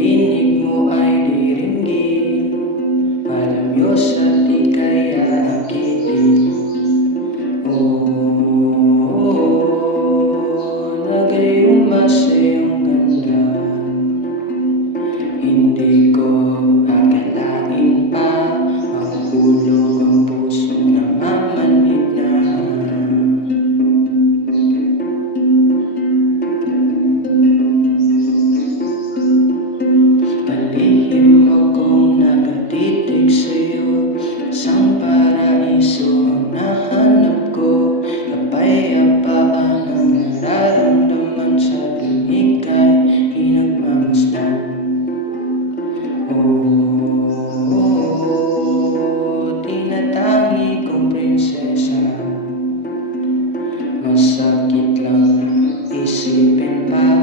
tinig mo ay diringgin, malamyos at di kaya akitin. Nagayuma sa iyong ganda, hindi ko akalain pa mahulog ang puso na mamanhid na. Palihim akong nakatitig sa'yo, isang paraiso ang nahanap ko. Kapayapaan ang nararamdaman sa tuwing ika'y pinagmamasdan. Tinatangi kong prinsesa, masakit lang isipin pa